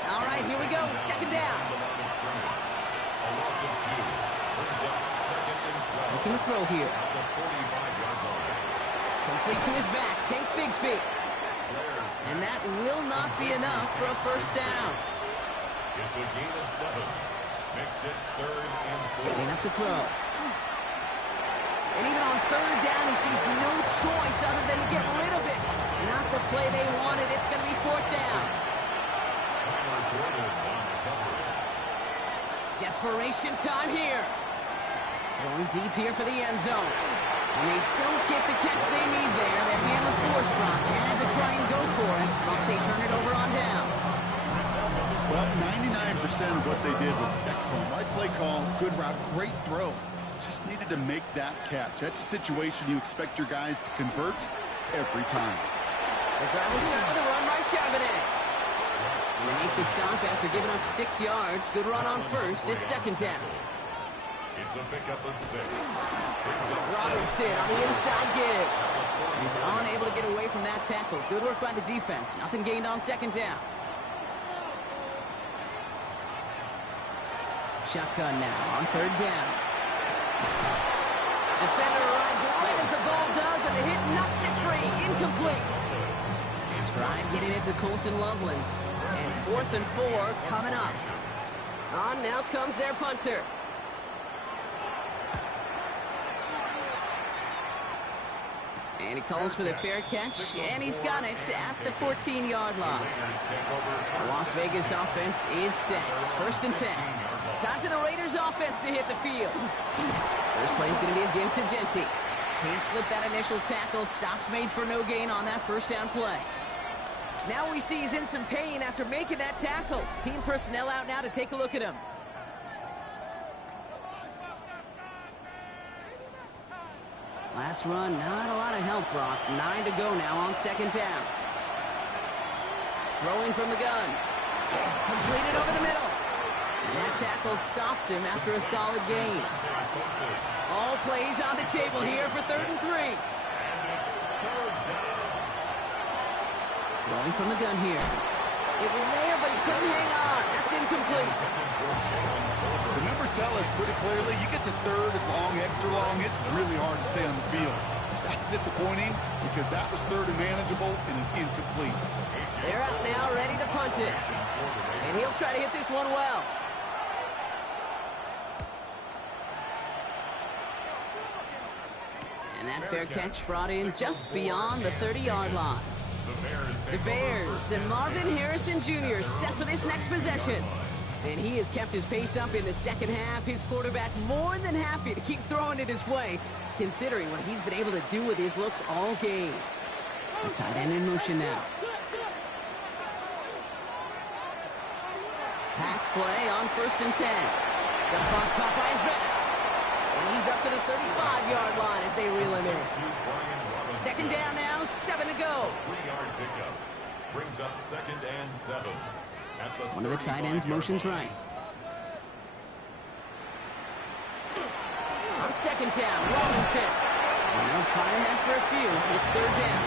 All right, here we go. Second down. A loss of 2. Brings up second and 12. Looking to throw here. At the 45-yard line. Complete to his back. Tank Bigsby. And that will not be enough for a first down. It's a gain of 7. Makes it 3rd and 4. Setting up to throw. And even on third down, he sees no choice other than to get rid of it. Not the play they wanted. It's going to be fourth down. Desperation time here. Going deep here for the end zone. And they don't get the catch they need there. Their hand was forced, Brock. Had to try and go for it, but they turn it over on downs. Well, 99% of what they did was excellent. Right play call, good route, great throw. Just needed to make that catch. That's a situation you expect your guys to convert every time. The drive will start with a run by Charbonnet. And they make the stop after giving up 6 yards. Good run on first. It's second down. It's a pickup of 6. Robinson on the inside give. He's unable to get away from that tackle. Good work by the defense. Nothing gained on second down. Shotgun now on third down. Defender arrives right as the ball does, and the hit knocks it free. Incomplete. Trying to get it into Colston Loveland. And 4th and 4 coming up. On now comes their punter. And he calls for the fair catch, and he's got it at the 14-yard line. The Las Vegas offense is set. 1st and 10. Time for the Raiders offense to hit the field. First play is going to be a give to Genty. Can't slip that initial tackle. Stops made for no gain on that first down play. Now we see he's in some pain after making that tackle. Team personnel out now to take a look at him. Last run, not a lot of help, Brock. 9 to go now on second down. Throwing from the gun. Completed over the middle. And that tackle stops him after a solid gain. All plays on the table here for 3rd and 3. Throwing from the gun here. It was there, but he couldn't hang on. That's incomplete. The numbers tell us pretty clearly, you get to 3rd and long, extra long, it's really hard to stay on the field. That's disappointing because that was 3rd and manageable and an incomplete. They're out now, ready to punt it. And he'll try to hit this one well. And that fair catch brought in just beyond the 30-yard line. The Bears and Marvin Harrison Jr. set for this next possession. And he has kept his pace up in the second half. His quarterback more than happy to keep throwing it his way, considering what he's been able to do with his looks all game. The tight end in motion now. Pass play on 1st and 10. Dump off caught by his back. And he's up to the 35-yard line as they reel him in. Second down now, 7 to go. 3-yard pickup. Brings up 2nd and 7. One of the tight ends motions right. On second down, Robinson. And they'll fire ahead for a few. It's 3rd down.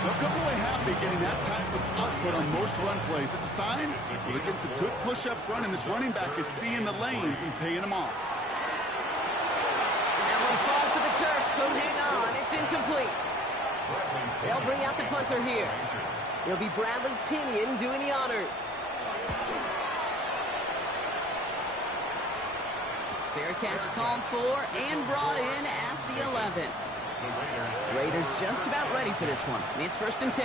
They'll come away happy getting that type of output on most run plays. It's a sign they're getting some good push up front, and this running back is seeing the lanes and paying them off. That one falls to the turf. Couldn't hang on. It's incomplete. They'll bring out the punter here. It'll be Bradley Pinion doing the honors. Fair catch called for and brought in at the 11. The Raiders just about ready for this one. It's 1st and 10.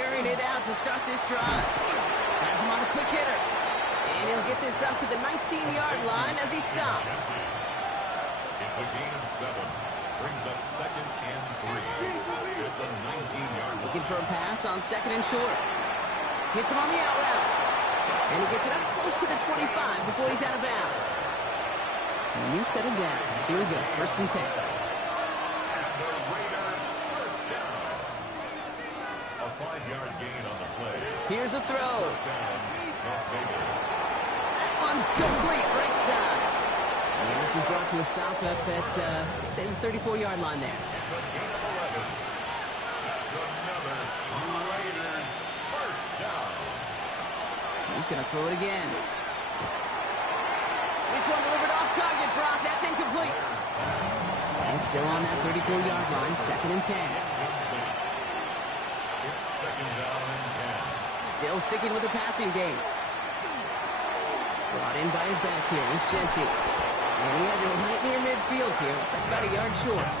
Airing it out to start this drive. Has him on the quick hitter. And he'll get this up to the 19-yard line as he stopped. It's a gain of 7. Brings up 2nd and 3 at the 19-yard line. Looking for a pass on 2nd and short. Hits him on the out route. And he gets it up close to the 25 before he's out of bounds. So a new set of downs. Here we go, 1st and 10. And the Raider first down. A 5-yard gain on the play. Here's a throw. First down, Las Vegas. That one's complete right side. And this is brought to a stop up at, say, the 34-yard line there. It's a gain of 11. That's another Raiders first down. He's going to throw it again. This one delivered off target, Brock. That's incomplete. And still on that 34-yard line, 2nd and 10. It's 2nd down and 10. Still sticking with the passing game. Brought in by his back here. It's Genty. And he has it right near midfield here. Looks like about a yard short.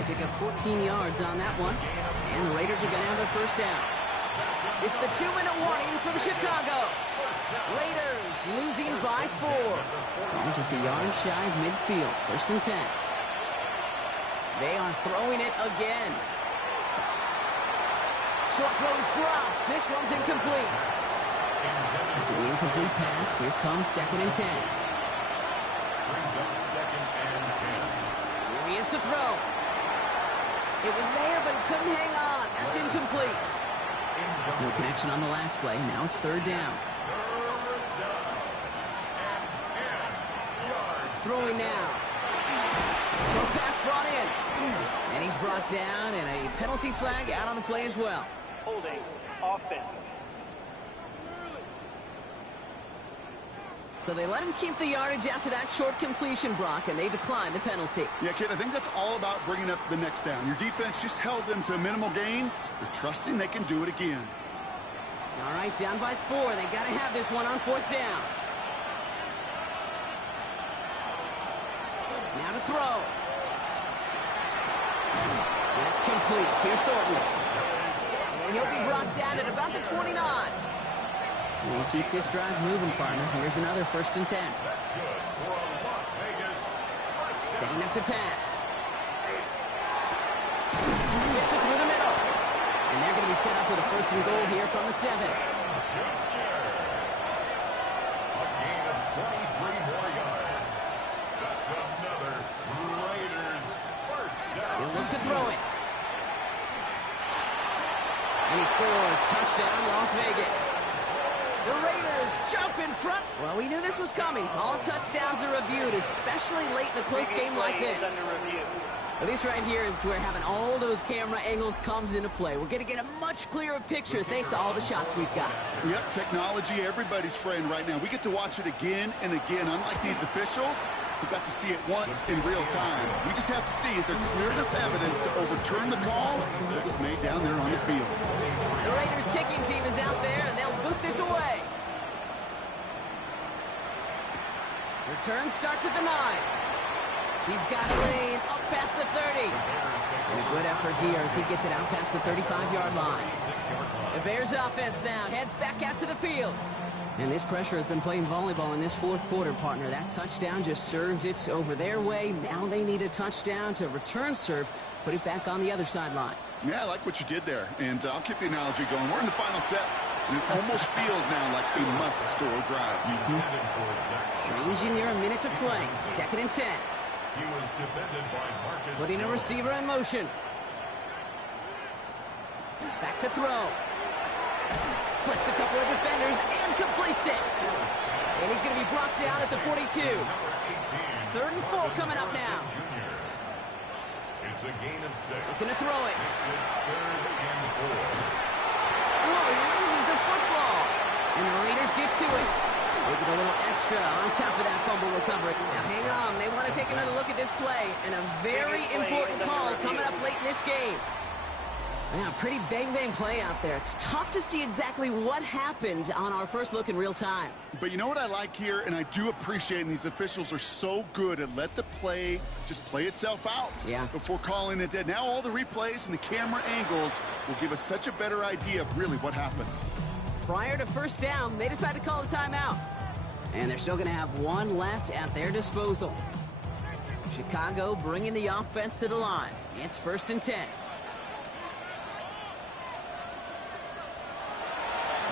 They pick up 14 yards on that one. And the Raiders are going to have a first down. It's the 2-minute warning from Chicago. Raiders losing by 4. Oh, just a yard shy of midfield. 1st and 10. They are throwing it again. Short throw is dropped. This one's incomplete. After the incomplete pass, here comes 2nd and 10. Brings up 2nd and 10. Here he is to throw. It was there, but he couldn't hang on. That's incomplete. No connection on the last play. Now it's 3rd down. Throwing now. Throw pass brought in. And he's brought down, and a penalty flag out on the play as well. Holding offense. So they let him keep the yardage after that short completion, Brock, and they decline the penalty. Yeah, kid, I think that's all about bringing up the next down. Your defense just held them to a minimal gain. They're trusting they can do it again. All right, down by 4. They got to have this one on 4th down. Now to throw. That's complete. Here's Thornton. And he'll be brought down at about the 29. We'll keep this drive moving, partner. Here's another 1st and 10. That's good for a Las Vegas first down. Setting up to pass. Gets it through the middle. And they're going to be set up with a 1st and goal here from the 7. Junior. A gain of 23 more yards. That's another Raiders first down. He'll look to throw it. And he scores. Touchdown, Las Vegas. The Raiders jump in front. Well, we knew this was coming. All touchdowns are reviewed, especially late in a close game like this. Well, this right here is where having all those camera angles comes into play. We're going to get a much clearer picture thanks to all the shots we've got. Yep, technology, everybody's friend right now. We get to watch it again and again. Unlike these officials, we got to see it once in real time. We just have to see, is there clear enough evidence to overturn the call that was made down there on the field? The Raiders kicking team is out there, and they'll boot this away. Return starts at the 9. He's got a lane up past the 30. And a good effort here as he gets it out past the 35-yard line. The Bears offense now heads back out to the field. And this pressure has been playing volleyball in this 4th quarter, partner. That touchdown just served it over their way. Now they need a touchdown to return serve, put it back on the other sideline. Yeah, I like what you did there. And I'll keep the analogy going. We're in the final set. And it almost feels now like a must-score drive. Ranging near a minute to play. 2nd and 10. He was defended by Marcus Putting a receiver in motion. Back to throw. Splits a couple of defenders and completes it. And he's going to be brought down at the 42. 3rd and 4 coming up now. It's a gain of 6. Looking to throw it. It's a 3rd and 4. Oh, he loses the football. And the Raiders get to it. They get a little extra on top of that fumble recovery. Now hang on. They want to take another look at this play. And a very important call coming up late in this game. Yeah, pretty bang-bang play out there. It's tough to see exactly what happened on our first look in real time. But you know what I like here, and I do appreciate, and these officials are so good at let the play just play itself out before calling it dead. Now all the replays and the camera angles will give us such a better idea of really what happened. Prior to 1st down, they decided to call a timeout. And they're still going to have one left at their disposal. Chicago bringing the offense to the line. It's 1st and 10.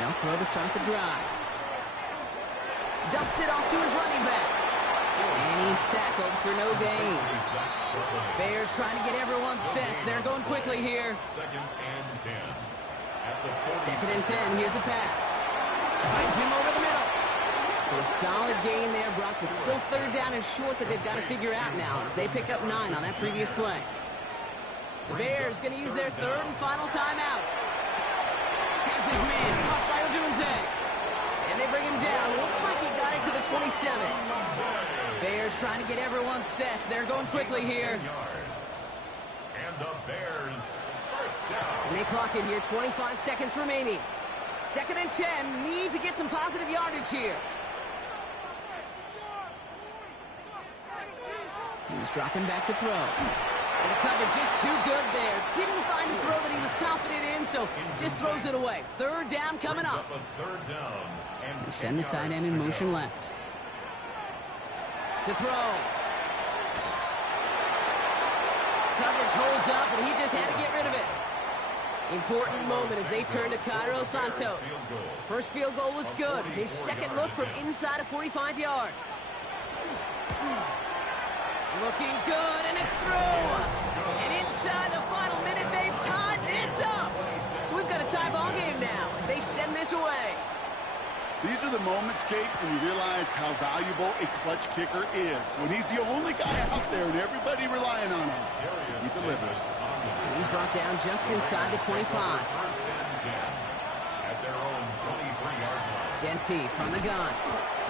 Now throw to start the drive. Dumps it off to his running back. And he's tackled for no gain. Bears trying to get everyone's sense. They're going quickly here. 2nd and 10. At the 2nd and 10. Here's the pass. Finds him over the middle. So a solid gain there, Brock, but still third down and short that they've got to figure out now as they pick up 9 on that previous play. The Bears going to use their third and final timeout. Has his man caught by Odunze. And they bring him down. Looks like he got it to the 27. Bears trying to get everyone set. They're going quickly here. And the Bears first down. And they clock it here, 25 seconds remaining. 2nd and 10, need to get some positive yardage here. He's dropping back to throw. And the coverage just too good there. Didn't find a throw that he was confident in, so just throws it away. Third down coming up. Third down. And We send the tight end in motion left. To throw. Coverage holds up, and he just had to get rid of it. Important moment as they turn to Cairo Santos. First field goal was good. His second look from inside of 45 yards. Looking good, and it's through. And inside the final minute, they've tied this up. So we've got a tie ball game now as they send this away. These are the moments, Kate, when you realize how valuable a clutch kicker is. When he's the only guy out there and everybody relying on him, he delivers. And he's brought down just inside the 25. First and 10 at their own 23-yard line. Genty from the gun.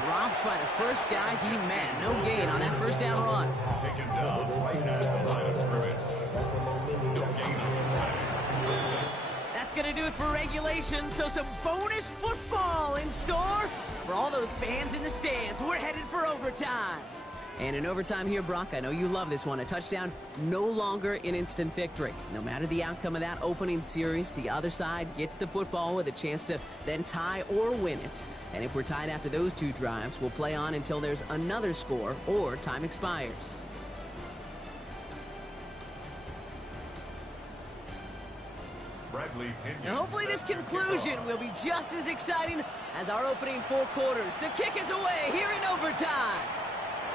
Dropped by the first guy he met. No gain on that first down run. Taken down right at the line of scrimmage. No gain on the play. That's going to do it for regulation, so some bonus football in store for all those fans in the stands. We're headed for overtime. And in overtime here, Brock, I know you love this one. A touchdown, no longer an instant victory. No matter the outcome of that opening series, the other side gets the football with a chance to then tie or win it. And if we're tied after those two drives, we'll play on until there's another score or time expires. And hopefully this conclusion will be just as exciting as our opening 4 quarters. The kick is away here in overtime.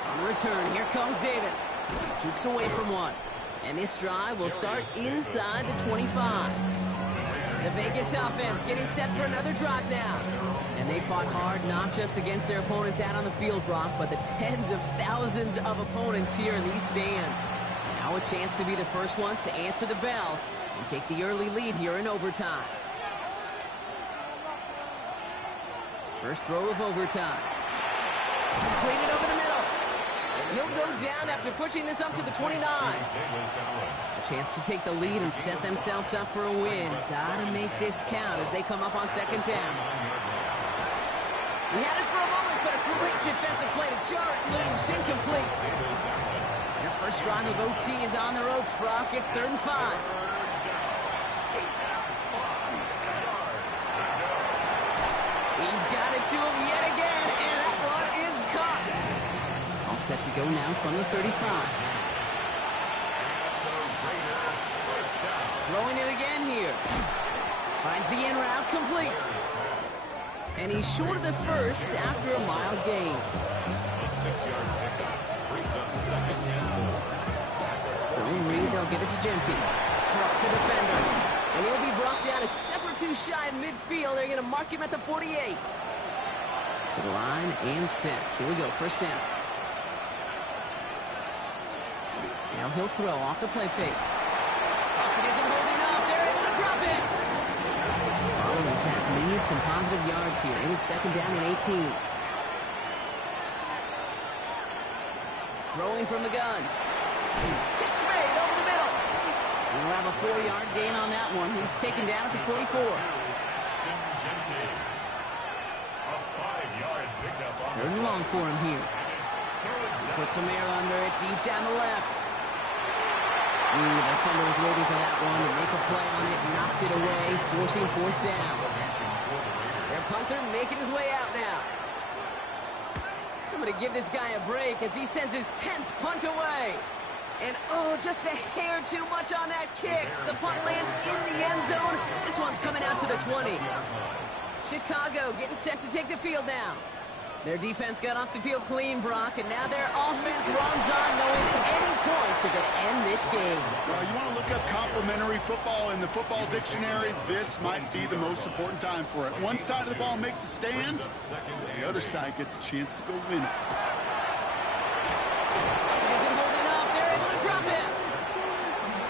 On return, here comes Davis. Jukes away from one. And this drive will start inside the 25. The Vegas offense getting set for another drive now. And they fought hard not just against their opponents out on the field, Brock, but the tens of thousands of opponents here in these stands. Now a chance to be the first ones to answer the bell and take the early lead here in overtime. First throw of overtime. Completed over the middle. And he'll go down after pushing this up to the 29. A chance to take the lead and set themselves up for a win. Gotta make this count as they come up on second down. We had it for a moment, but a great defensive play to jar it loose. Incomplete. Their first drive of OT is on the ropes, Brock. It's 3rd and 5. He's got it to him yet again, and that one is caught. All set to go now from the 35. Throwing it again here. Finds the in route complete. And he's short of the first after a mild gain. A 6-yard pickup brings up 2nd and 4. Zone read, they'll give it to Genty. Trucks a defender. And he'll be brought down a step or two shy of midfield. They're going to mark him at the 48. To the line and set. Here we go, first down. Now he'll throw off the play fake. Pocket isn't holding up. They're able to drop it. Following Zach needs some positive yards here. It is 2nd down and 18. Throwing from the gun. Catch made over the middle. We'll have a 4-yard gain on that one. He's taken down at the 44. Third and long for him here. He puts some air under it, deep down the left. The defender was waiting for that one to make a play on it, knocked it away, forcing 4th down. Their punter making his way out now. Somebody give this guy a break as he sends his 10th punt away. And, oh, just a hair too much on that kick. The punt lands in the end zone. This one's coming out to the 20. Chicago getting set to take the field now. Their defense got off the field clean, Brock, and now their offense runs on knowing that any points are going to end this game. Well, you want to look up complimentary football in the football dictionary, this might be the most important time for it. One side of the ball makes a stand, the other side gets a chance to go win it. It isn't holding up. They're able to drop it.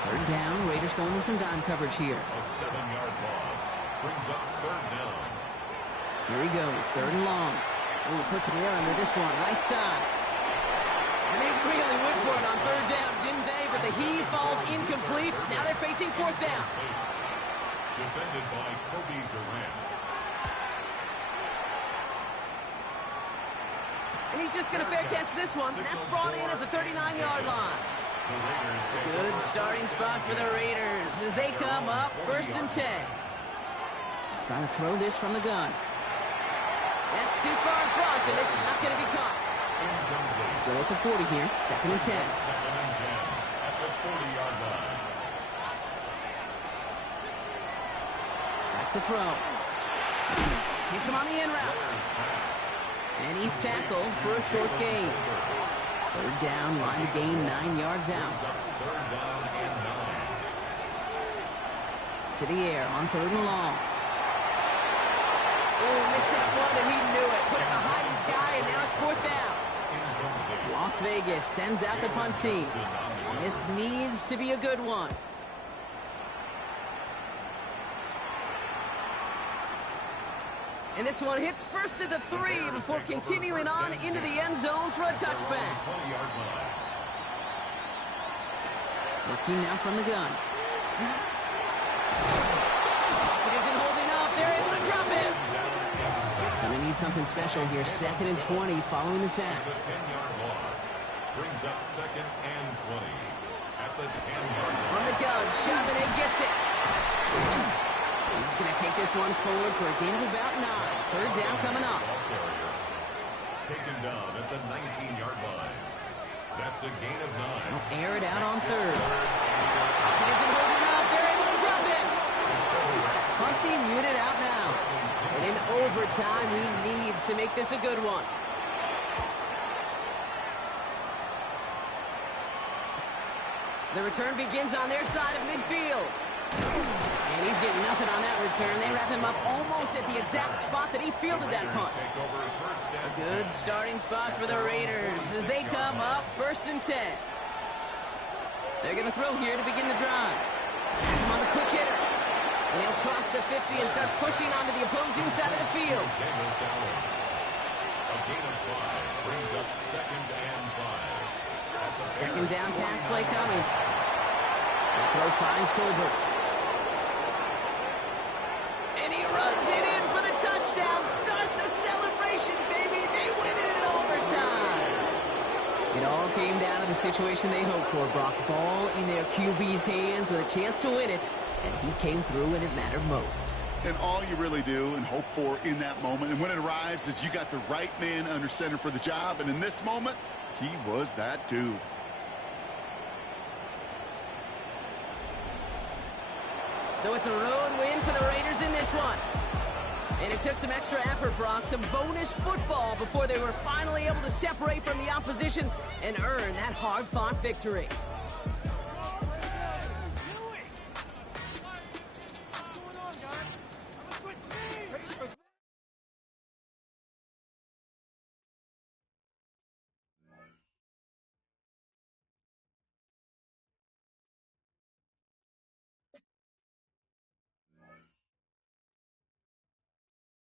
Third down. Raiders going with some dime coverage here. A 7-yard loss brings up third down. Here he goes. Third and long. Ooh, put some air under this one. Right side. And they really went for it on third down, didn't they? But the heave falls incomplete. Now they're facing fourth down. Defended by Kobe Durant. And he's just going to fair catch this one. That's brought in at the 39-yard line. Good starting spot for the Raiders as they come up first and 10. Trying to throw this from the gun. That's too far in front, and it's not going to be caught. So at the 40 here, second and 10. Second and 10 at the 40-yard line. Back to throw. Hits him on the in route. And he's tackled for a short gain. Third down, line to gain 9 yards out. Third down and 9. To the air on third and long. Oh, missed that one, and he knew it. Put it behind his guy, and now it's fourth down. Las Vegas sends out the punt team. And this needs to be a good one. And this one hits first at the 3 before continuing on into the end zone for a touchback. Working now from the gun. It isn't holding up. They're able to drop him. Gonna need something special here. Second and 20 following the sack. It's a 10-yard loss. Brings up second and 20 at the 10-yard line. On the gun, Charbonnet gets it. He's going to take this one forward for a gain of about 9. Third down coming up. Taken down at the 19-yard line. That's a gain of 9. Air it out on third. It isn't holding up. They're able to drop it. Punting unit out now. And in overtime, he needs to make this a good one. The return begins on their side of midfield. And he's getting nothing on that return. They wrap him up almost at the exact spot that he fielded that punt. A good starting spot for the Raiders as they come up first and 10. They're going to throw here to begin the drive. Pass him on the quick hitter. And he'll cross the 50 and start pushing onto the opposing side of the field. A gain of 5 brings up second and 5. Second down pass play coming. The throw finds Tolbert. And he runs it in for the touchdown. Start the celebration, baby. They win it in overtime. It all came down to the situation they hoped for, Brock. Ball in their QB's hands with a chance to win it. And he came through when it mattered most. And all you really do and hope for in that moment, and when it arrives, is you got the right man under center for the job. And in this moment, he was that dude. So it's a road win for the Raiders in this one. And it took some extra effort, Brock, some bonus football before they were finally able to separate from the opposition and earn that hard-fought victory.